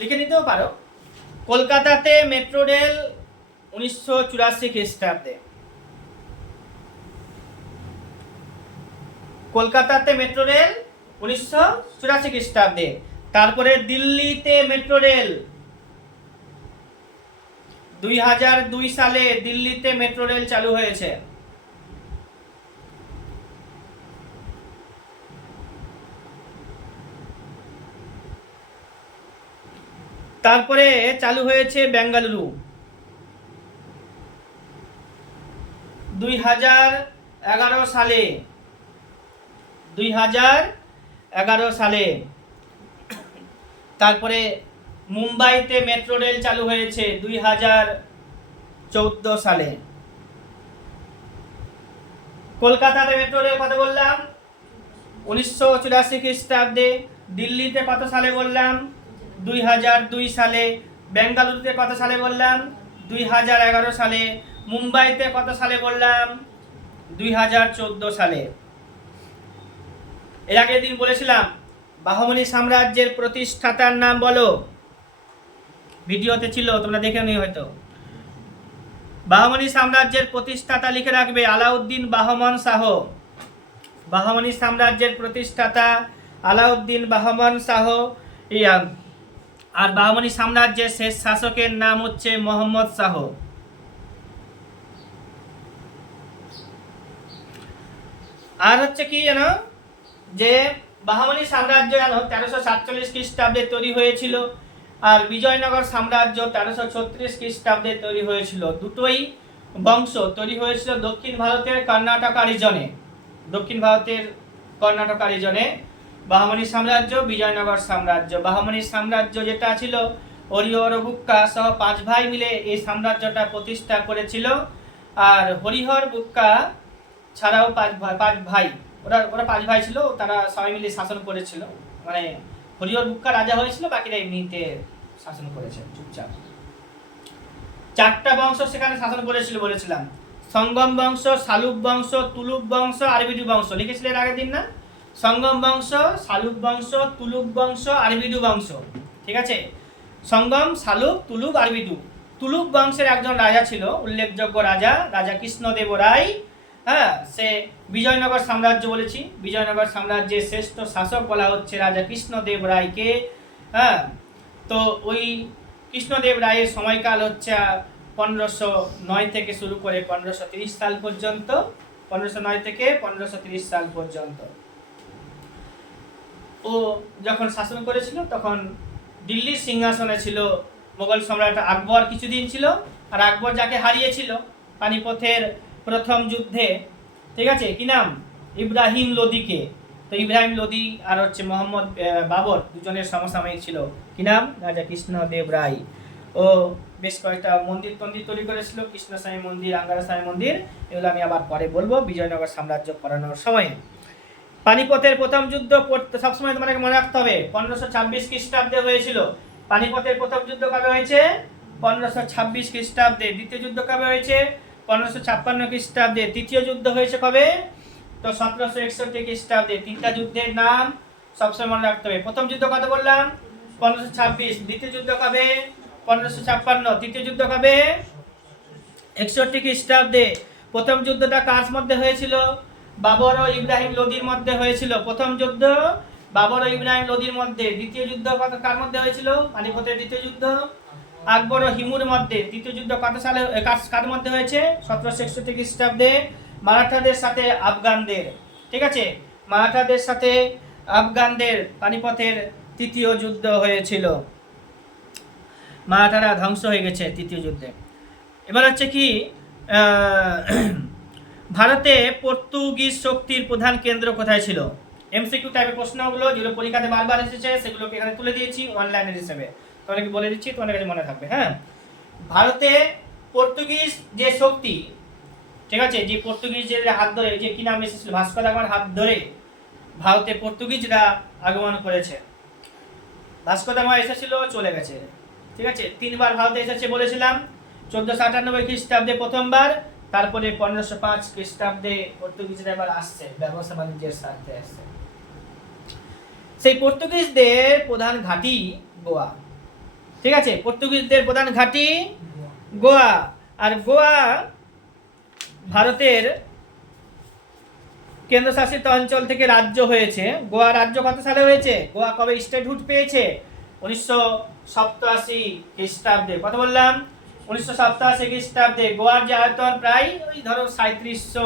লিখে নিতেও পারো। কলকাতাতে মেট্রো রেল 1984 খ্রিস্টাব্দে। কলকাতাতে মেট্রো রেল 1984 খ্রিস্টাব্দে। তারপরে দিল্লিতে মেট্রো রেল 2002 সালে দিল্লিতে মেট্রো রেল চালু হয়েছে। তারপরে চালু হয়েছে বেঙ্গালুরু 2011 সালে। 2011 সালে। তারপরে মুম্বাইতে মেট্রো রেল চালু হয়েছে 2014 সালে। কলকাতাতে মেট্রো রেল কত বললাম? 1984 খ্রিস্টাব্দে। দিল্লিতে কত সালে বললাম? 2002 সালে। বেঙ্গালুরুতে কত সালে বললাম? 2011 সালে। মুম্বাইতে কত সালে বললাম? 2014 সালে। এর আগের দিন বলেছিলাম বাহমনি সাম্রাজ্যের প্রতিষ্ঠাতার নাম বলো। ভিডিওতে ছিল, তোমরা দেখে নিও হয়তো। বাহমনি সাম্রাজ্যের প্রতিষ্ঠাতা লিখে রাখবে আলাউদ্দিন বাহমন শাহ। বাহমনি সাম্রাজ্যের প্রতিষ্ঠাতা আলাউদ্দিন বাহমন শাহ। আর বাহমনি সাম্রাজ্যের শেষ শাসকের নাম হচ্ছে মোহাম্মদ শাহ। আর হচ্ছে কি জানো, যে বাহমনি সাম্রাজ্য জানো 1347 খ্রিস্টাব্দে তৈরি হয়েছিল, আর বিজয়নগর সাম্রাজ্য 1336 খ্রিস্টাব্দে তৈরি হয়েছিল। দুটোই বংশ তৈরি হয়েছিল দক্ষিণ ভারতের কর্ণাটকা রিজনে। দক্ষিণ ভারতের কর্ণাটকা রিজনে বাহমনি সাম্রাজ্য, বিজয়নগর সাম্রাজ্য। বাহমনি সাম্রাজ্য যেটা ছিল হরিহর বুক্কা সহ 5 ভাই মিলে এই সাম্রাজ্যটা প্রতিষ্ঠা করেছিল। আর হরিহর বুক্কা ছাড়াও 5 ভাই, ওরা 5 ভাই ছিল, তারা সবাই মিলে শাসন করেছিল। মানে হরিহর বুক্কা রাজা হয়েছিল, বাকিরা এমনিতে শাসন করেছে চুপচাপ। 4টা বংশ সেখানে শাসন করেছিল বলেছিলাম। সঙ্গম বংশ, শালুক বংশ, তুলুক বংশ, আরবিডু বংশ। লিখেছিল এর আগের দিন না? সঙ্গম বংশ, শালুক বংশ, তুলুক বংশ, আরবিডু বংশ। ঠিক আছে? সঙ্গম, শালুক, তুলুক, আরবিডু। তুলুক বংশের একজন রাজা ছিল, উল্লেখযোগ্য রাজা, রাজা কৃষ্ণদেব রায়। হ্যাঁ, সে বিজয়নগর সাম্রাজ্য বলেছি, বিজয়নগর সাম্রাজ্যের শ্রেষ্ঠ শাসক বলা হচ্ছে রাজা কৃষ্ণদেব রায়কে। হ্যাঁ, তো ওই কৃষ্ণদেব রায়ের সময়কাল হচ্ছে 1509 থেকে শুরু করে 1530 সাল পর্যন্ত। 1509 থেকে 1530 সাল পর্যন্ত ও যখন শাসন করেছিল, তখন দিল্লির সিংহাসনে ছিল মোগল সম্রাট আকবর কিছুদিন ছিল। আর আকবর যাকে হারিয়েছিল পানিপথের প্রথম যুদ্ধে, ঠিক আছে, কি নাম? ইব্রাহিম লোদিকে। তো ইব্রাহিম লোদি আর হচ্ছে মোহাম্মদ বাবর দুজনের সমসাময়িক ছিল। কি নাম? রাজা কৃষ্ণদেব রায়। ও বেশ কয়েকটা মন্দির টন্দির তৈরি করেছিল, কৃষ্ণস্বামী মন্দির, আঙ্গারস্বামী মন্দির। এগুলো আমি আবার পরে বলবো বিজয়নগর সাম্রাজ্য করানোর সময়। পানিপথের প্রথম যুদ্ধ সবসময় তোমাকে মনে রাখতে হবে 1526 খ্রিস্টাব্দে হয়েছিল। পানিপথের প্রথম যুদ্ধ কবে হয়েছে? 1526 খ্রিস্টাব্দে। দ্বিতীয় যুদ্ধ কবে হয়েছে? 1556 খ্রিস্টাব্দে। তৃতীয় যুদ্ধ হয়েছে কবে? তো 1761 খ্রিস্টাব্দে। 3টা যুদ্ধের নাম সবসময় মনে রাখতে হবে। প্রথম যুদ্ধ কত বললাম? 1526। দ্বিতীয় যুদ্ধ কবে? 1556। তৃতীয় যুদ্ধ কবে? 61 খ্রিস্টাব্দে। প্রথম যুদ্ধটা কার মধ্যে হয়েছিল? বাবর ও ইব্রাহিম লোদির মধ্যে হয়েছিল। প্রথম যুদ্ধ বাবর ও ইব্রাহিম লোদির মধ্যে। দ্বিতীয় যুদ্ধ কার মধ্যে হয়েছিল? পানিপথের দ্বিতীয় যুদ্ধ আকবর ও হিমুর মধ্যে। তৃতীয় যুদ্ধ কত সালে কার মধ্যে হয়েছে? 1761 খ্রিস্টাব্দে মারাঠাদের সাথে আফগানদের। ঠিক আছে, মারাঠাদের সাথে আফগানদের পানিপথের তৃতীয় যুদ্ধ হয়েছিল। মারাঠারা ধ্বংস হয়ে গেছে তৃতীয় যুদ্ধে। এবার হচ্ছে কি, ভারতে পর্তুগিজ শক্তির প্রধান কেন্দ্র কোথায় ছিল? এমসিকিউ টাইপের প্রশ্নগুলো যেগুলো পরীক্ষাতে বারবার এসেছে সেগুলোকে এখানে তুলে দিয়েছি অনলাইনের হিসেবে। তোমাকে বলে দিচ্ছি, তোমাদের কাছে মনে থাকবে। হ্যাঁ, ভারতে পর্তুগিজ যে শক্তি, ঠিক আছে, যে পর্তুগিজের হাত ধরে, যে কি নাম এসেছিল, ভাস্কো দা গামার হাত ধরে ভারতে পর্তুগিজরা আগমন করেছে। ভাস্কো দা গামা এসেছিল, চলে গেছে। ঠিক আছে, 3বার ভারতে এসেছে বলেছিলাম। 1498 খ্রিস্টাব্দে প্রথমবার, তারপরে 1505 খ্রিস্টাব্দে পর্তুগিজরা এবার আসছে, ব্যবসা বাণিজ্যের স্বার্থে আসছে। সেই পর্তুগিজদের প্রধান ঘাঁটি গোয়া। ঠিক আছে, পর্তুগিজদের প্রধান ঘাঁটি গোয়া। আর গোয়া ভারতের কেন্দ্রশাসিত অঞ্চল থেকে রাজ্য হয়েছে। গোয়া রাজ্য কত সালে হয়েছে? গোয়া কবে স্টেটহুড পেয়েছে? 1987 খ্রিস্টাব্দে। কত বললাম? 1987 খ্রিস্টাব্দে। গোয়ার যে আয়তন প্রায় ওই ধরো 3700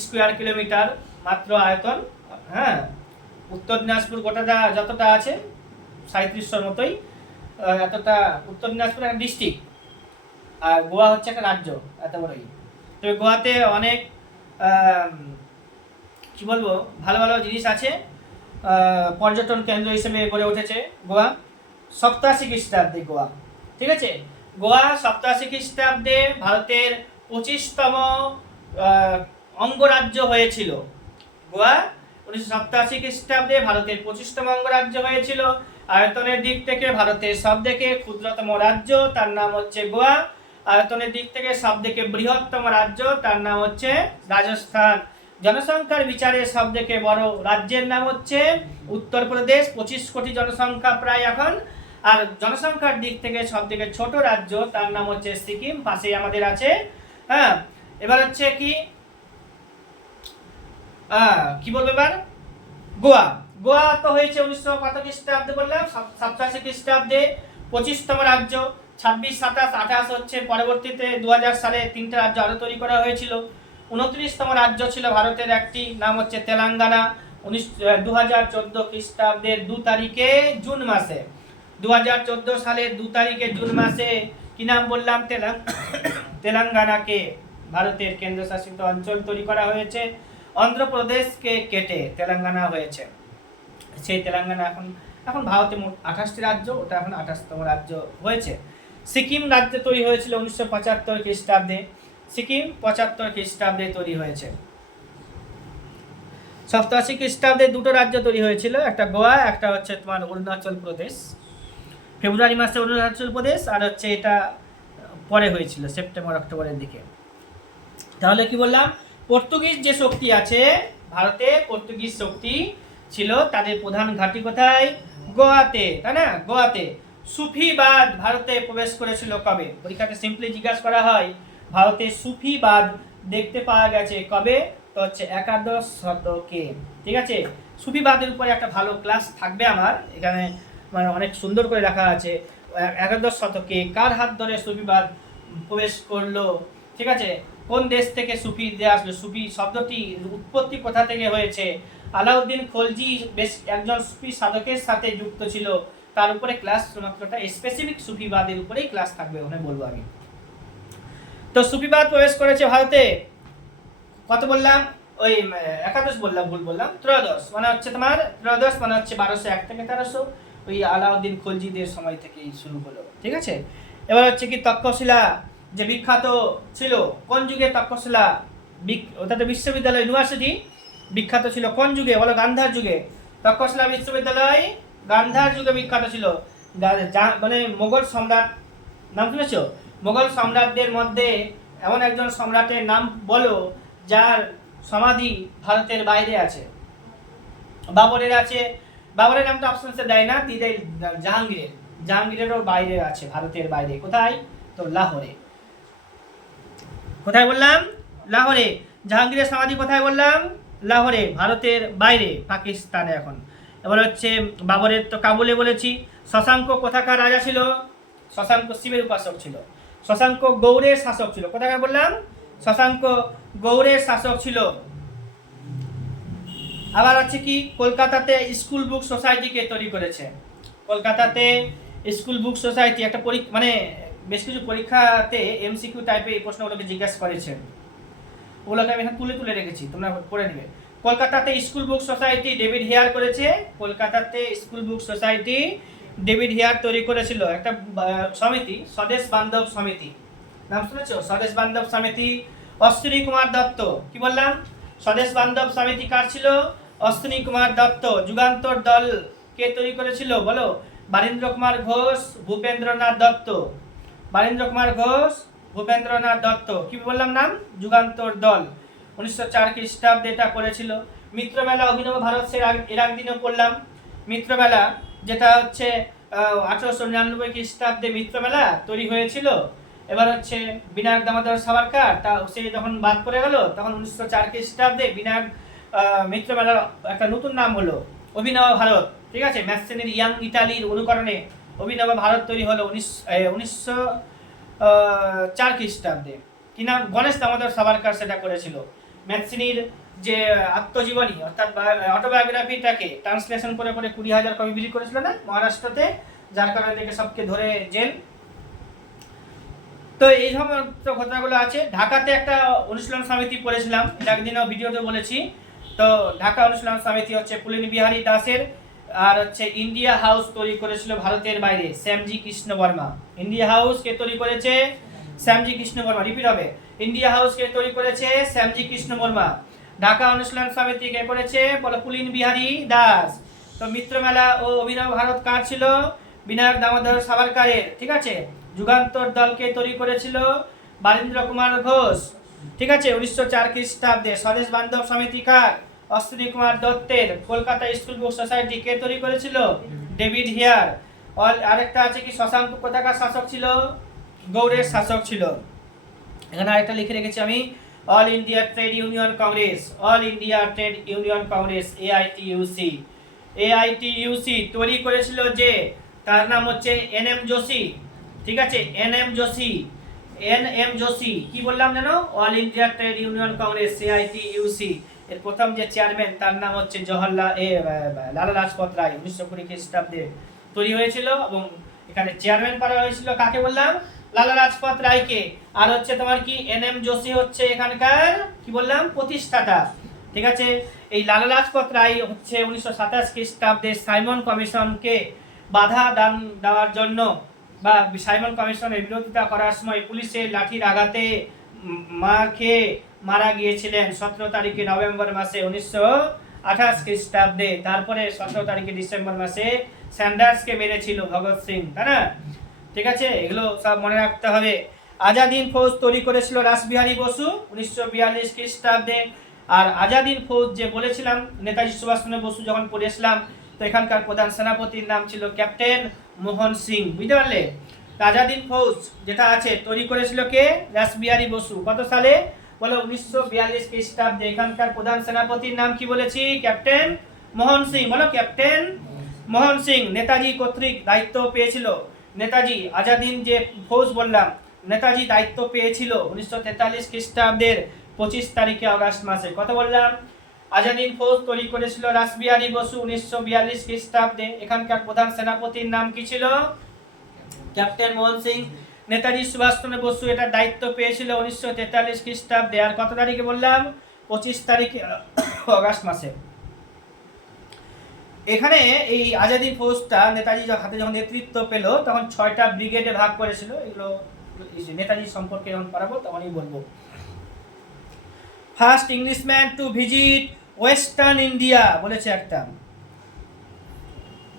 স্কোয়ার কিলোমিটার মাত্র আয়তন। হ্যাঁ, উত্তর দিনাজপুর গোটাটা যতটা আছে 3700 মতোই, এতটা উত্তর দিনাজপুর একটা ডিস্ট্রিক্ট, আর গোয়া হচ্ছে একটা রাজ্য এত বড়ই। তবে গোয়াতে অনেক কি বলবো ভালো ভালো জিনিস আছে, পর্যটন কেন্দ্র হিসেবে গড়ে উঠেছে গোয়া। 87 খ্রিস্টাব্দে গোয়া, ঠিক আছে, গোয়া 87 খ্রিস্টাব্দে ভারতের 25তম অঙ্গরাজ্য হয়েছিল। গোয়া 1987 খ্রিস্টাব্দে ভারতের 25তম অঙ্গরাজ্য হয়েছিল। আয়তনের দিক থেকে ভারতের সবথেকে ক্ষুদ্রতম রাজ্য, তার নাম হচ্ছে গোয়া। আয়তনের দিক থেকে সবথেকে বৃহত্তম রাজ্য, তার নাম হচ্ছে রাজস্থান। জনসংখ্যার বিচারে সবথেকে বড় রাজ্যের নাম হচ্ছে উত্তরপ্রদেশ, 25 কোটি জনসংখ্যা প্রায় এখন। আর জনসংখ্যার দিক থেকে সবথেকে ছোট রাজ্য, তার নাম হচ্ছে সিকিম, পাশেই আমাদের আছে। হ্যাঁ, এবার হচ্ছে কি বলবো এবার, গোয়া। গোয়া তো হয়েছে 1900 কত খ্রিস্টাব্দে বললাম? 87 খ্রিস্টাব্দে 25তম রাজ্য। 26, 27, 28 হচ্ছে পরবর্তীতে 2000 সালে 3টে রাজ্য আরো তৈরি করা হয়েছিল। 29তম রাজ্য ছিল ভারতের একটি, নাম হচ্ছে তেলেঙ্গানা। 2014 খ্রিস্টাব্দের 2 তারিখে জুন মাসে, 2014 সালের 2 তারিখে জুন মাসে কি নাম বললাম? তেলেঙ্গানাকে ভারতের কেন্দ্রশাসিত অঞ্চল তৈরি করা হয়েছে। অন্ধ্রপ্রদেশকে কেটে তেলেঙ্গানা হয়েছে। সেই তেলেঙ্গানা এখন ভারতে মোট 28টি রাজ্য, ওটা এখন 28তম রাজ্য হয়েছে। সিকিম রাজ্য তৈরি হয়েছিল 1975 খ্রিস্টাব্দে। সিকিম 75 খ্রিস্টাব্দে তৈরি হয়েছে। 87 খ্রিস্টাব্দে দুটো রাজ্য তৈরি হয়েছিল, একটা গোয়া, একটা হচ্ছে তোমার অরুণাচল প্রদেশ। ফেব্রুয়ারি মাসে অরুণাচল প্রদেশ, আর হচ্ছে এটা পরে হয়েছিল সেপ্টেম্বর অক্টোবরের দিকে। তাহলে কি বললাম? পর্তুগিজ যে শক্তি আছে ভারতে, পর্তুগিজ শক্তি ছিল, তাদের প্রধান ঘাঁটি কোথায়? গোয়াতে, তাই না? গোয়াতে। সুফিবাদ ভারতে প্রবেশ করেছিল কবে? পরীক্ষাতে সিম্পলি জিজ্ঞাসা করা হয়। ভারতে সুফিবাদ দেখতে পাওয়া গেছে কবে? তো হচ্ছে 11দশ শতকে। ঠিক আছে, সুফিবাদের উপরে একটা ভালো ক্লাস থাকবে আমার এখানে, মানে অনেক সুন্দর করে রাখা আছে। 11দশ শতকে কার হাত ধরে সুফিবাদ প্রবেশ করলো? ঠিক আছে, কোন দেশ থেকে সুফি দিয়ে আসলো? সুফি শব্দটি উৎপত্তি কোথা থেকে হয়েছে? আলাউদ্দিন খলজি বেশ একজন সুফি সাধকের সাথে যুক্ত ছিল, তার উপরে ক্লাস, মাত্রটা স্পেসিফিক সুফিবাদের উপরেই ক্লাস থাকবে, ওখানে বলবো আমি। তো সুফিবাদ প্রবেশ করেছে ভারতে কত বললাম? ওই 11দশ বললাম, ভুল বললাম, ত্রয়োদশ। মানে হচ্ছে তোমার ত্রয়োদশ মানে হচ্ছে 1201 থেকে 1300, ওই আলাউদ্দিন খলজিদের সময় থেকেই শুরু হলো। ঠিক আছে, এবার হচ্ছে কি তক্ষশিলা যে বিখ্যাত ছিল, কোন যুগে তক্ষশিলা? ওটাতে বিশ্ববিদ্যালয়, ইউনিভার্সিটি বিখ্যাত ছিল কোন যুগে বলো? গান্ধার যুগে। তক্ষশিলা বিশ্ববিদ্যালয় গান্ধার যুগে বিখ্যাত ছিল। মানে মোগল সম্রাট নাম শুনেছো? মোগল সম্রাটদের মধ্যে এমন একজন সম্রাটের নাম বলো যার সমাধি ভারতের বাইরে আছে। বাবরের আছে, বাবরের নামটা অপশনসে দেয় না, দিয়ে দেয় জাহাঙ্গীরের। জাহাঙ্গীরেরও বাইরে আছে, ভারতের বাইরে। কোথায়? তো লাহোরে। কোথায় বললাম? লাহোরে। জাহাঙ্গীরের সমাধি কোথায় বললাম? লাহোরে, ভারতের বাইরে, পাকিস্তানে এখন। এবার হচ্ছে বাবরের তো কাবুলে বলেছি। শশাঙ্ক কোথাকার রাজা ছিল? শশাঙ্ক শিবের উপাসক ছিল। শশাঙ্ক গৌড়ের শাসক ছিল। কোথাকার বললাম? শশাঙ্ক গৌড়ের শাসক ছিল। আবার হচ্ছে কি কলকাতাতে স্কুল বুক সোসাইটিকে তৈরি করেছে। কলকাতাতে স্কুল বুক সোসাইটি একটা মানে বেশ কিছু পরীক্ষাতে এমসিকিউ টাইপের এই প্রশ্নগুলোকে জিজ্ঞাসা করেছে, ওগুলোকে আমি এখানে তুলে তুলে রেখেছি, তোমরা পড়ে নেবে। কলকাতাতে school book society David Hare করেছে। কলকাতাতে school book society David Hare তৈরি করেছিল। একটা সমিতি, স্বদেশ বান্ধব সমিতি, নাম শুনেছো? স্বদেশ বান্ধব সমিতি। অশ্বিনী কুমার দত্ত, কি বললাম? স্বদেশ বান্ধব সমিতি কার ছিল? অশ্বিনী কুমার দত্ত। যুগান্তর দল কে তৈরি করেছিল বলো? বারীন্দ্র কুমার ঘোষ, ভূপেন্দ্রনাথ দত্ত। বারীন্দ্র কুমার ঘোষ, ভূপেন্দ্রনাথ দত্ত। কি বললাম নাম? যুগান্তর দল। 1904 খ্রিস্টাব্দে এটা করেছিল। মিত্রমেলা অভিনব ভারত, এর একদিনও পড়লাম। মিত্রমেলা যেটা হচ্ছে 1899 খ্রিস্টাব্দে মিত্রমেলা তৈরি হয়েছিল। এবার হচ্ছে বিনায়ক দামোদর সাভারকার, তা সে যখন বাদ পড়ে গেল তখন 1904 খ্রিস্টাব্দে বিনায়ক মিত্রমেলার একটা নতুন নাম হলো অভিনব ভারত। ঠিক আছে, ম্যাসেনের ইয়াং ইটালির অনুকরণে অভিনব ভারত তৈরি হলো 1904 খ্রিস্টাব্দে। কি নাম? গণেশ দামোদর সাভারকার সেটা করেছিল। ম্যাসেনির যে আত্মজীবনী অর্থাৎ অটোবায়োগ্রাফিটাকে ট্রান্সলেশন করে 20,000 কপি বিলি করেছিল না মহারাষ্ট্রতে, যার কারণে দেখে সবকে ধরে জেল। তো এই সমস্ত ঘটনাগুলো আছে। ঢাকাতে একটা অনুশীলন সমিতি পড়েছিলাম, এটা একদিনও ভিডিওতে বলেছি। তো ঢাকা অনুশীলন সমিতি হচ্ছে পুলিন বিহারী দাসের, আর হচ্ছে ইন্ডিয়া হাউস তৈরি করেছিল ভারতের বাইরে শ্যামজি কৃষ্ণ বর্মা। ইন্ডিয়া হাউস কে তৈরি করেছে? শ্যামজি কৃষ্ণ বর্মা। রিপিট হবে, ইন্ডিয়া হাউস কে তৈরি করেছে শ্যামজি কৃষ্ণ বর্মা। ঢাকা অনুশীলন সমিতি কে করেছে বলে পুলিন বিহারী দাস। তো মিত্রমেলা ও অভিনব ভারত কার ছিল? বিনায়ক দামোদর সাভারকারের। ঠিক আছে, যুগান্তর দলকে তৈরি করেছিল বারীন্দ্র কুমার ঘোষ। ঠিক আছে, 1904 খ্রিস্টাব্দে স্বদেশ বান্ধব সমিতি কার? অশ্বিনী কুমার দত্তের। কলকাতা স্কুল বুক সোসাইটি কে তৈরি করেছিল? David here. আরেকটা আছে কি, শশাঙ্ক কোথাকার শাসক ছিল? গৌড়ের শাসক ছিল। এখানে আরেকটা লিখে রেখেছি আমি, all India trade union Congress. All India trade union Congress, AITUC. AITUC তৈরি করেছিল যে, তার নাম হচ্ছে এনএম যোশী। ঠিক আছে, এনএম যোশী। এনএম যোশী কি বললাম জানো? All India trade union Congress, AITUC. এর প্রথম যে চেয়ারম্যান তার নাম হচ্ছে লালা লাজপত রায়। 1920 খ্রিস্টাব্দে তৈরি হয়েছিল এবং এখানে চেয়ারম্যান করা হয়েছিল কাকে বললাম? লালা লাজপত রায়কে। আর হচ্ছে তোমার কি, এনএম যোশী হচ্ছে এখানকার কি বললাম? প্রতিষ্ঠাতা। ঠিক আছে, এই লালা লাজপত রায় হচ্ছে 1927 খ্রিস্টাব্দে সাইমন কমিশনকে বাধা দান দেওয়ার জন্য বা সাইমন কমিশনের বিরোধিতা করার সময় পুলিশের লাঠির আঘাতে মার খেয়ে মারা গিয়েছিলেন 17 তারিখে নভেম্বর মাসে 1928 খ্রিস্টাব্দে। তারপরে 17 তারিখে ডিসেম্বর মাসে স্যান্ডার্সকে মেরেছিল ভগৎ সিং, তাই না? ঠিক আছে, এগুলো সব মনে রাখতে হবে। আজাদিন ফৌজ তৈরি করেছিল রাসবিহারী বসু 1942 খ্রিস্টাব্দে। আর আজাদিন ফৌজ যে বলেছিলাম নেতাজি সুভাষচন্দ্র বসু যখন পড়েছিলাম, তো এখানকার প্রধান সেনাপতির নাম ছিল ক্যাপ্টেন মোহন সিং। বুঝতে পারলে? আজাদিন ফৌজ যেটা আছে তৈরি করেছিল কে? রাসবিহারী বসু। কত সালে? বলো 1942 খ্রিস্টাব্দে। এখানকার প্রধান সেনাপতির নাম কি বলেছি? ক্যাপ্টেন মোহন সিং। বলো, ক্যাপ্টেন মোহন সিং। নেতাজি কর্তৃক দায়িত্ব পেয়েছিল। নেতাজি আজাদিন যে ফৌজ বললাম, নেতাজি দায়িত্ব পেয়েছিল 1943 খ্রিস্টাব্দের 25 তারিখে আগস্ট মাসে। কত বললাম? আজাদিন ফৌজ তৈরি করেছিল রাসবিহারী বসু 1942 খ্রিস্টাব্দে। এখানকার প্রধান সেনাপতির নাম কি ছিল? ক্যাপ্টেন মোহন সিং। নেতাজি সুভাষচন্দ্র বসু এটার দায়িত্ব পেয়েছিল 1943 খ্রিস্টাব্দে। আর কত তারিখে বললাম? 25 তারিখে আগস্ট মাসে। এখানে এই আজাদি ফৌজটা নেতাজি হাতে যখন নেতৃত্ব পেল তখন 6টা ব্রিগেডে ভাগ করেছিল। এগুলো নেতাজি সম্পর্কে যখন পড়াবো তখনই বলবো। First Englishman to visit western India বলেছে একটা।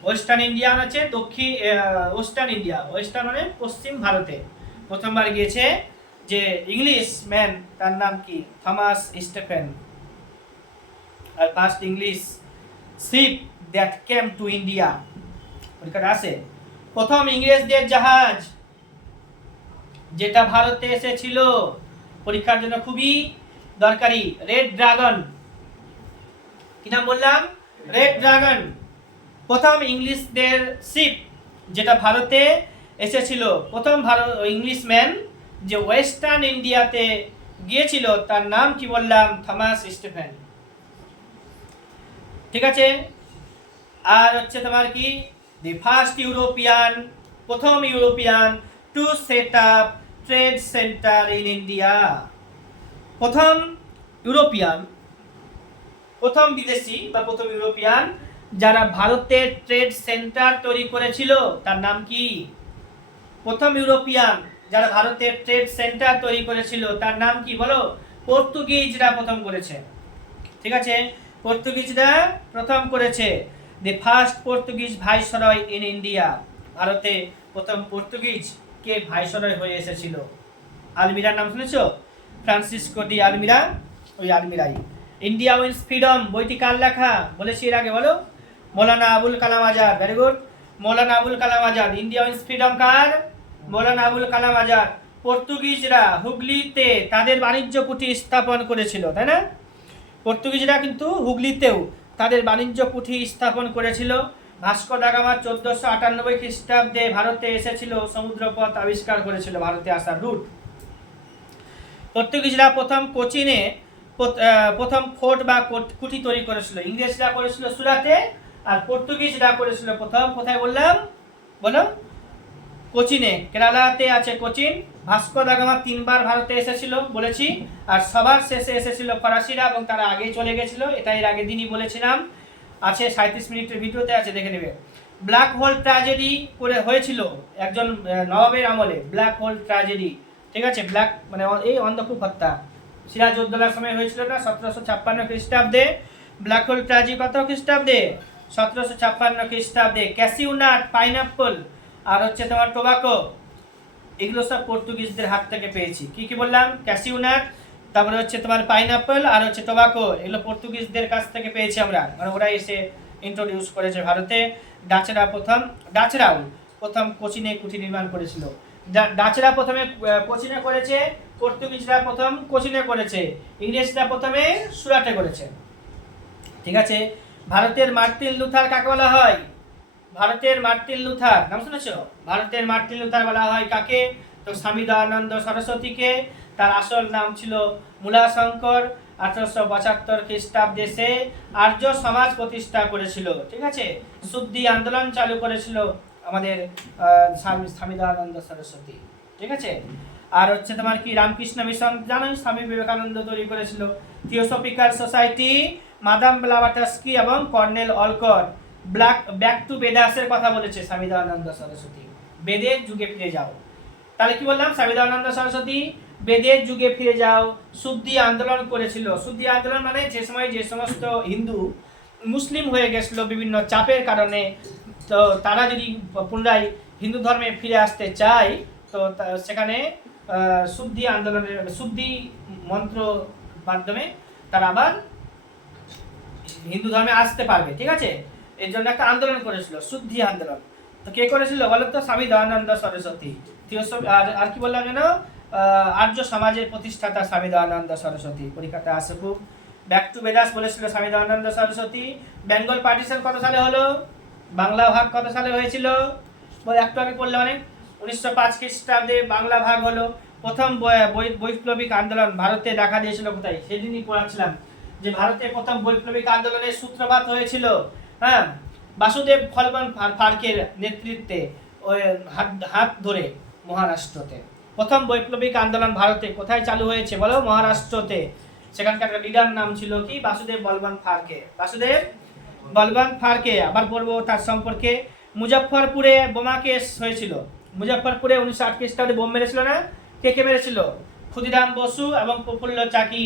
ওয়েস্টার্ন ইন্ডিয়া হচ্ছে দক্ষিণ ওয়েস্টার্ন ইন্ডিয়া। ওয়েস্টার্ন মানে পশ্চিম ভারতে প্রথমবার গিয়েছে যে ইংলিশম্যান, তার নাম কি? Thomas Stephen. আর first English ship that came to India, পরীক্ষাটা আছে। প্রথম ইংরেজদের জাহাজ যেটা ভারতে এসেছিল, পরীক্ষার জন্য খুবই দরকারি, রেড ড্রাগন। কি নাম বললাম? Red dragon. প্রথম ইংলিশদের শিপ যেটা ভারতে এসেছিল, প্রথম ইংলিশম্যান যে ওয়েস্টার্ন ইন্ডিয়াতে গিয়েছিল তার নাম কি বললাম? Thomas Stephen. ঠিক আছে, আর হচ্ছে তোমার কি, দি ফার্স্ট ইউরোপিয়ান, প্রথম European to set up trade centre in India. প্রথম ইউরোপিয়ান, প্রথম বিদেশি বা প্রথম ইউরোপিয়ান যারা ভারতের ট্রেড সেন্টার তৈরি করেছিল তার নাম কি? প্রথম ইউরোপিয়ান যারা ভারতের ট্রেড সেন্টার তৈরি করেছিল তার নাম কি বলো? পর্তুগিজরা প্রথম করেছে। ঠিক আছে, পর্তুগিজরা প্রথম করেছে। The first Portuguese viceroy in India. ভারতে প্রথম পর্তুগিজ কে ভাইসরয় হয়ে এসেছিল? আলমিরার নাম শুনেছো? ফ্রান্সিসকো ডি আলমিরা, ওই আলমিরাই। ইন্ডিয়া উইন্স ফ্রিডম বইটি কার লেখা? বলেছি এর আগে, বলো। Maulana Abul Kalam Azad. Very good. Maulana Abul Kalam Azad. India wins freedom কার? মৌলানা আবুল কালাম আজাদ। পর্তুগিজরা হুগলিতে তাদের বাণিজ্য কুঠি স্থাপন করেছিল, তাই না? পর্তুগিজরা কিন্তু হুগলিতেও তাদের বাণিজ্য কুঠি স্থাপন করেছিল। ভাস্কো দা গামা 1498 খ্রিস্টাব্দে ভারতে এসেছিল, সমুদ্রপথ আবিষ্কার করেছিল, ভারতে আসার রুট। পর্তুগিজরা প্রথম কোচিনে প্রথম ফোর্ট বা কুঠি তৈরি করেছিল। ইংরেজরা করেছিল সুরাতে, আর পর্তুগিজরা করেছিল প্রথম কোথায় বললাম, বলো? কোচিনে। কেরালাতে আছে কোচিন। ভাস্কো দা গামা 3 বার ভারতে এসেছিল বলেছি, আর সবার শেষে এসেছিল ফরাসিরা, এবং তারা আগে চলে গেছিল, এটা এর আগের দিনই বলেছিলাম। আছে 37 মিনিটের ভিডিওতে আছে, দেখে নেবে। ব্ল্যাক হোল ট্র্যাজেডি করে হয়েছিল একজন নবাবের আমলে, ব্ল্যাক হোল ট্র্যাজেডি, ঠিক আছে? ব্ল্যাক মানে এই অন্ধকূপ হত্যা সিরাজউদ্দৌলার সময় হয়েছিল না, 1756 খ্রিস্টাব্দে। ব্ল্যাক হোল ট্র্যাজেডি কত খ্রিস্টাব্দে? 1756 খ্রিস্টাব্দে। ক্যাসিউ নাট, পাইনাপ্পল, আর হচ্ছে তোমার টোবাকো, এগুলো সব পর্তুগিজদের হাত থেকে পেয়েছি। কি কি বললাম? ক্যাসিউ নাট, তারপরে হচ্ছে তোমার পাইনাপল, আর হচ্ছে টোবাকো, এগুলো পর্তুগিজদের কাছ থেকে পেয়েছি আমরা, মানে ওরা এসে ইন্ট্রোডিউস করেছে ভারতে। ডাচরাও প্রথম কোচিনে কুঠি নির্মাণ করেছিল। ডাচরা প্রথমে কোচিনে করেছে, পর্তুগিজরা প্রথম কোচিনে করেছে, ইংরেজরা প্রথমে সুরাটে করেছে, ঠিক আছে? ভারতের মার্টিন লুথার কাকে বলা হয়? ভারতের মার্টিন লুথার নাম শুনেছো? ভারতের মার্টিন লুথার বলা হয় কাকে? তো স্বামী দয়ানন্দ সরস্বতীকে। তার আসল নাম ছিল মূলাশঙ্কর। 1872 খ্রিস্টাব্দে সে আর্য সমাজ প্রতিষ্ঠা করেছিল, ঠিক আছে? শুদ্ধি আন্দোলন চালু করেছিল আমাদের স্বামী দয়ানন্দ সরস্বতী, ঠিক আছে? আর হচ্ছে তোমার কি রামকৃষ্ণ মিশন জানোই, স্বামী বিবেকানন্দ তৈরি করেছিল। থিওসফিক্যাল সোসাইটি মাদাম ব্লাভাটস্কি এবং কর্নেল অলকট। ব্যাক টু বেদাসের কথা বলেছে স্বামী দয়ানন্দ সরস্বতী, বেদের যুগে ফিরে যাও। তাহলে কি বললাম? স্বামী দয়ানন্দ সরস্বতী বেদের যুগে ফিরে যাও, শুদ্ধি আন্দোলন করেছিল। শুদ্ধি আন্দোলন মানে যে সময় যে সমস্ত হিন্দু মুসলিম হয়ে গেছিল বিভিন্ন চাপের কারণে, তো তারা যদি পুনরায় হিন্দু ধর্মে ফিরে আসতে চায়, তো সেখানে শুদ্ধি আন্দোলনের শুদ্ধি মন্ত্র মাধ্যমে তারা আবার হিন্দু ধর্মে আসতে পারবে, ঠিক আছে? এর জন্য একটা আন্দোলন করেছিল, শুদ্ধি আন্দোলন। তো কে করেছিল বলো তো? স্বামী দয়ানন্দ সরস্বতী। আর কি বললাম যেন? আর্য সমাজের প্রতিষ্ঠাতা স্বামী দয়ানন্দ সরস্বতী। পরীক্ষাতে আসে খুব। ব্যাক টু বেদাস বলেছিল স্বামী দয়ানন্দ সরস্বতী। বেঙ্গল পার্টিশন কত সালে হলো? বাংলা ভাগ কত সালে হয়েছিল? একটু আগে বললে অনেক। 1905 খ্রিস্টাব্দে বাংলা ভাগ হলো। প্রথম বৈপ্লবিক আন্দোলন ভারতে দেখা দিয়েছিল কোথায়? সেদিনই পড়াচ্ছিলাম যে ভারতে প্রথম বৈপ্লবিক আন্দোলনের সূত্রপাত হয়েছিল, হ্যাঁ, বাসুদেব ফলবন ফার্কের নেতৃত্বে, ওই হাত ধরে মহারাষ্ট্রতে। প্রথম বৈপ্লবিক আন্দোলন ভারতে কোথায় চালু হয়েছে বলো? মহারাষ্ট্রতে। সেখানকার লিডার নাম ছিল কি? বাসুদেব বলবন্ত ফার্কে। বাসুদেব বলবন্ত ফার্কে। আবার বলবো তার সম্পর্কে। মুজফ্ফরপুরে বোমা কেস হয়েছিল। মুজফ্ফরপুরে 1908 খ্রিস্টাব্দে বোম মেরেছিল না? কে কে মেরেছিল? ক্ষুদিরাম বসু এবং প্রফুল্ল চাকি।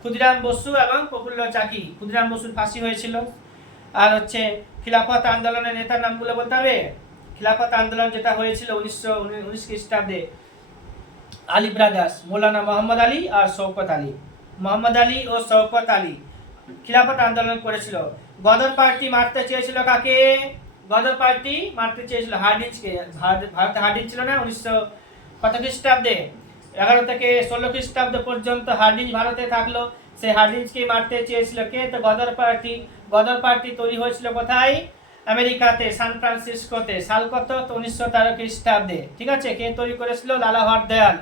ক্ষুদিরাম বসু এবং প্রফুল্ল চাকি। ক্ষুদিরাম বসুর ফাঁসি হয়েছিল। আর হচ্ছে খিলাফত আন্দোলনের নেতার নামগুলো বলতে হবে। খিলাফত আন্দোলন যেটা হয়েছিল 1919 খ্রিস্টাব্দে, আলী ব্রাদার্স, মৌলানা মোহাম্মদ আলী আর শওকত আলী। মোহাম্মদ আলী ও শওকত আলী খিলাফত আন্দোলন করেছিল। গদর পার্টি মারতে চেয়েছিল কাকে? গদর পার্টি মারতে চেয়েছিল হার্ডিঞ্জকে। ভারতে হার্ডিঞ্জ ছিল না 1900 কত খ্রিস্টাব্দে? 11 থেকে 16 খ্রিস্টাব্দ পর্যন্ত হার্ডিঞ্জ ভারতে থাকলো। সেই হার্ডিঞ্জকে মারতে চেয়েছিল কে? তো গদর পার্টি। গদর পার্টি তৈরি হয়েছিল কোথায়? আমেরিকাতে, সান ফ্রান্সিসকোতে। সাল কত? 1913 খ্রিস্টাব্দে, ঠিক আছে? কে তৈরি করেছিল? লালা হরদয়াল।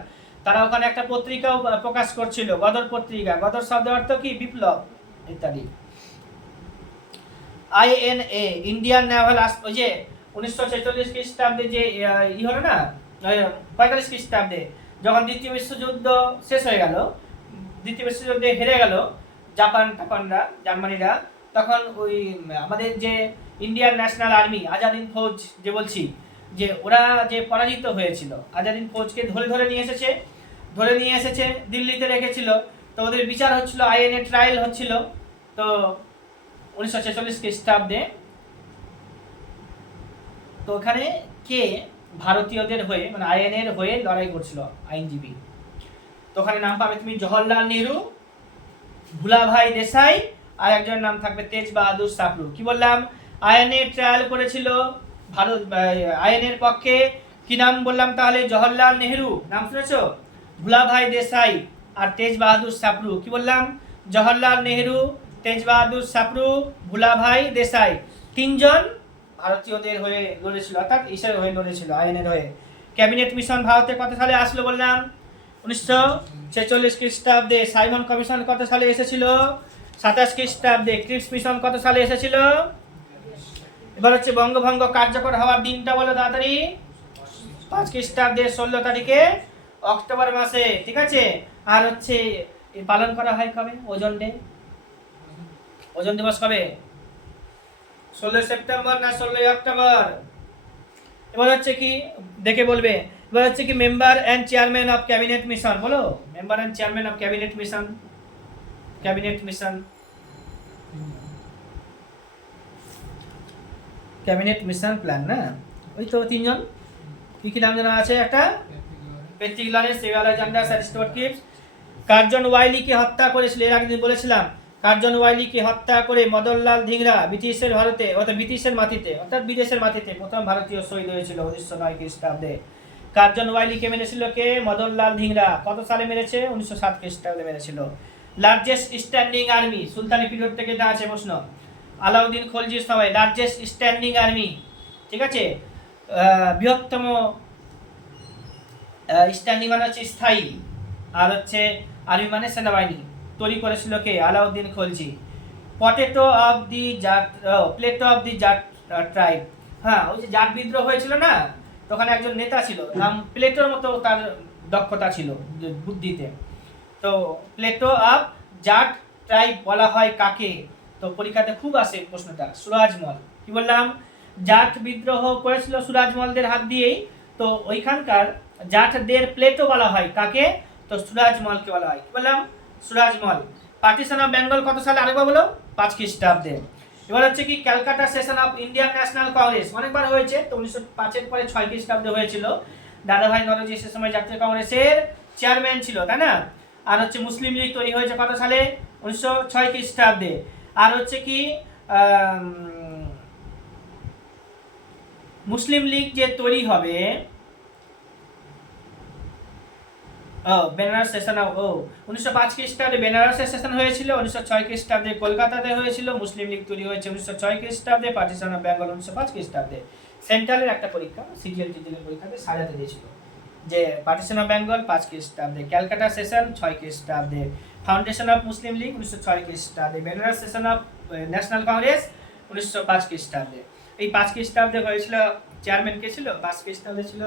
তারা ওখানে একটা পত্রিকাও প্রকাশ করছিল, গদর পত্রিকা। গদর শব্দের অর্থ কি? বিপ্লব ইত্যাদি। INA ইন্ডিয়ান নেভাল, ওই যে 1946 খ্রিস্টাব্দে যে হলো না, 45 খ্রিস্টাব্দে যখন দ্বিতীয় বিশ্বযুদ্ধ শেষ হয়ে গেল, দ্বিতীয় বিশ্বযুদ্ধে হেরে গেল জাপানরা, জার্মানিরা, তখন ওই আমাদের যে Indian National Army, Azad Hind Fauj যে বলছি, যে ওরা যে পরাজিত হয়েছিল, আজাদ হিন্দ ফৌজকে ধরে নিয়ে এসেছে দিল্লিতে রেখেছিল। তো ওদের বিচার হচ্ছিল, INA ট্রায়াল হচ্ছিল। তো 1946 খ্রিস্টাব্দে তো ওখানে কে ভারতীয়দের হয়ে, মানে INA এর হয়ে লড়াই করছিল, আইনজীবী। তো ওখানে নাম পাবে তুমি জওহরলাল নেহরু, ভুলাভাই দেশাই, আর একজন নাম থাকবে তেজ বাহাদুর সাপরু। কি বললাম? INA ট্রায়াল করেছিল ভারত আইনের পক্ষে কি নাম বললাম তাহলে? জওহরলাল নেহেরু, নাম শুনেছো? ভুলাভাই দেশাই আর তেজ বাহাদুর সাপরু। কি বললাম? জওহরলাল নেহেরু, তেজ বাহাদুর সাপরু, ভুলাভাই দেশাই, তিনজন ভারতীয়দের হয়ে লড়েছিল, অর্থাৎ ইসের হয়ে লড়েছিল, আইনের হয়ে। ক্যাবিনেট মিশন ভারতে কত সালে আসলো বললাম? 1946 খ্রিস্টাব্দে। সাইমন কমিশন কত সালে এসেছিল? 27 খ্রিস্টাব্দে। ক্রিপস মিশন কত সালে এসেছিল? এবার হচ্ছে বঙ্গভঙ্গ কার্যকর হওয়ার দিনটা বলো তাড়াতাড়ি। 5 খ্রিস্টাব্দে 16 তারিখে অক্টোবর মাসে, ঠিক আছে। আর হচ্ছে পালন করা হয় কবে? ওজন ডে, ওজন দিবস কবে? 16 সেপ্টেম্বর না 16 অক্টোবর? এবার হচ্ছে কি দেখে বলবে। এবার হচ্ছে কি member and chairman of cabinet mission, বলো member and chairman of cabinet mission. Cabinet mission, cabinet mission plan না, ওই তো তিনজন। কি কি নাম জানা আছে? একটা পেট্রিক লরেন্স, সেভিয়ার Alexander, sir Stuart Cripps. Curzon ওয়াইলিকে হত্যা করেছিল, এর আগে বলেছিলাম। কার্জন ওয়াইলিকে হত্যা করে মদনলাল ধিংরা ব্রিটিশের ভারতে, অর্থাৎ ব্রিটিশের মাটিতে, অর্থাৎ বিদেশের মাটিতে প্রথম ভারতীয় শহীদ হয়েছিল 1909 খ্রিস্টাব্দে। কার্জন ওয়াইলিকে মেরেছিল কে? মদনলাল ধিংরা। কত সালে মেরেছে? 1907 খ্রিস্টাব্দে মেরেছিল। লার্জেস্ট স্ট্যান্ডিং আর্মি, সুলতানি পিরিয়ড থেকে যা আছে প্রশ্ন। আলাউদ্দিন খলজির সময় লার্জেস্ট স্ট্যান্ডিং আর্মি, ঠিক আছে। বৃহত্তম স্ট্যান্ডিং মানে হচ্ছে স্থায়ী, আর হচ্ছে আর্মি মানে সেনাবাহিনী, তৈরি করেছিল কে? Alauddin Khalji. Potato of the Jat, Plato of the Jat tribe. হ্যাঁ, ওই যে জাট বিদ্রোহ হয়েছিল না, তো ওখানে একজন নেতা ছিল, নাম প্লেটোর মতো তার দক্ষতা ছিল বুদ্ধিতে। তো প্লেটো অফ জাট ট্রাইব বলা হয় কাকে? তো পরীক্ষাতে খুব আসে প্রশ্নটা। সুরাজমল। কি বললাম? জাট বিদ্রোহ করেছিল সুরাজমলদের হাত দিয়েই, তো ওইখানকার জাটদের প্লেটো বলা হয় কাকে? তো সুরাজমলকে বলা হয়। কি বললাম? সুরাজমল। পার্টিশন অফ বেঙ্গল কত সালে? আরেকবার বলো। 5 খ্রিস্টাব্দে। এবার হচ্ছে কি Calcutta session of Indian national Congress, অনেকবার হয়েছে, তো 1905 এর পরে 6 খ্রিস্টাব্দে হয়েছিল। দাদাভাই নরজি সে সময় জাতীয় কংগ্রেসের চেয়ারম্যান ছিল, তাই না? আর হচ্ছে মুসলিম লীগ তৈরি হয়েছে কত সালে? 1906 খ্রিস্টাব্দে। আর হচ্ছে কি মুসলিম লীগ যে তৈরি হবে, বেনারস সেশন, 1905 খ্রিস্টাব্দে বেনারসের সেশন হয়েছিল, 1906 খ্রিস্টাব্দে কলকাতাতে হয়েছিল। মুসলিম লীগ তৈরি হয়েছে 1906 খ্রিস্টাব্দে। পার্টিশন অফ বেঙ্গল 1905 খ্রিস্টাব্দে। সেন্ট্রালের একটা পরীক্ষা, সিজিএল টিজিএল পরীক্ষাতে সাজাতে দিয়েছিল যে পার্টিশন অফ বেঙ্গল 5 খ্রিস্টাব্দে, ক্যালকাটা সেশন 6 খ্রিস্টাব্দে, ফাউন্ডেশন অফ মুসলিম লীগ 1906 খ্রিস্টাব্দে, বেনারস সেশন অফ ন্যাশনাল কংগ্রেস 1905 খ্রিস্টাব্দে। এই 5 খ্রিস্টাব্দে হয়েছিল। চেয়ারম্যান কে ছিল? 5 খ্রিস্টাব্দে ছিল।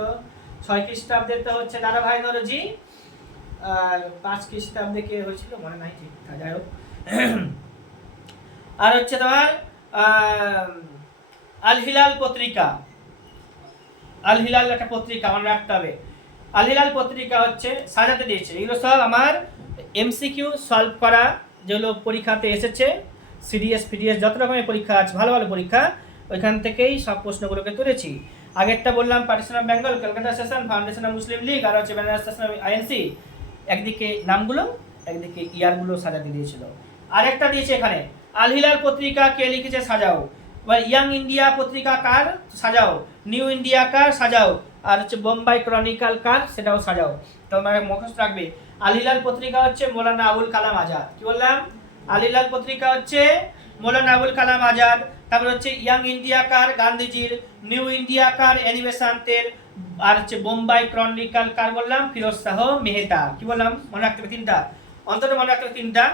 6 খ্রিস্টাব্দে তো হচ্ছে দাদাভাই নরজি, আর 5 খ্রিস্টাব্দে কে হয়েছিল মনে নাই ঠিক, যাই হোক। আর হচ্ছে তোমার আল হিলাল পত্রিকা, আল হিলাল একটা পত্রিকা মনে রাখতে হবে। আল হিলাল পত্রিকা হচ্ছে সাজাতে দিয়েছে। এগুলো সব আমার এমসিকিউ সলভ করা, যেগুলো পরীক্ষাতে এসেছে, সিডিএস ফিডিএস যত রকমের পরীক্ষা আছে, ভালো ভালো পরীক্ষা, ওইখান থেকেই সব প্রশ্নগুলোকে তুলেছি। আগেরটা বললাম partition of Bengal, Kolkata session, foundation of Muslim League, আর হচ্ছে বেনারস সেশন অফ আইএনসি। একদিকে নামগুলো, একদিকে ইয়ারগুলো সাজাতে দিয়েছিল। আরেকটা দিয়েছে এখানে, আল হিলাল পত্রিকা কে লিখেছে? সাজাও। বা ইয়াং ইন্ডিয়া পত্রিকা কার? সাজাও। নিউ ইন্ডিয়া কার? সাজাও। আর হচ্ছে বোম্বাই ক্রনিকাল কার? সেটাও সাজাও। তোমরা মুখস্থ রাখবে। আল হিলাল পত্রিকা হচ্ছে মৌলানা আবুল কালাম আজাদ। কি বললাম? আল হিলাল পত্রিকা হচ্ছে মৌলানা আবুল কালাম আজাদ। তারপর হচ্ছে ইয়াং ইন্ডিয়া কার? গান্ধীজির। নিউ ইন্ডিয়া কার? অ্যানিবেসান্তের। আর হচ্ছে বোম্বাই ক্রনিকাল কার বললাম? ফিরোজ শাহ মেহতা। কি বললাম? মনে রাখতে হবে তিনটা, অন্তত মনে রাখতে হবে তিনটা।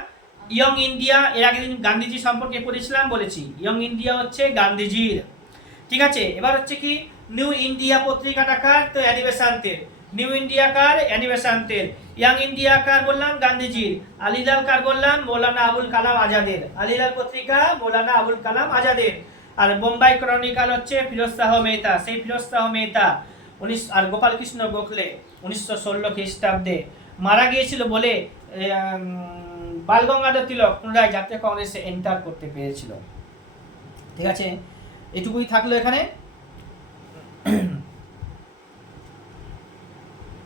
ইয়ং ইন্ডিয়া এর আগের দিন গান্ধীজি সম্পর্কে পড়েছিলাম, বলেছি ইয়ং ইন্ডিয়া হচ্ছে গান্ধীজির, ঠিক আছে। এবার হচ্ছে কি নিউ ইন্ডিয়া পত্রিকাটা কার? তো অ্যানিবেসান্তের। নিউ ইন্ডিয়া কার? অ্যানিবেসান্তের। ইয়াং ইন্ডিয়া কার বললাম? গান্ধীজির। আল হিলাল কার বললাম? মৌলানা আবুল কালাম আজাদের। আল হিলাল পত্রিকা মৌলানা আবুল কালাম আজাদের। আর বোম্বাই ক্রনিকাল হচ্ছে ফিরোজ শাহ মেহতা, সেই ফিরোজ শাহ মেহতা। আর গোপাল কৃষ্ণ গোখলে 1916 খ্রিস্টাব্দে মারা গিয়েছিল বলে বালগঙ্গাধর তিলক পুনরায় জাতীয় কংগ্রেসে এন্টার করতে পেরেছিল, ঠিক আছে। এটুকুই থাকলো এখানে।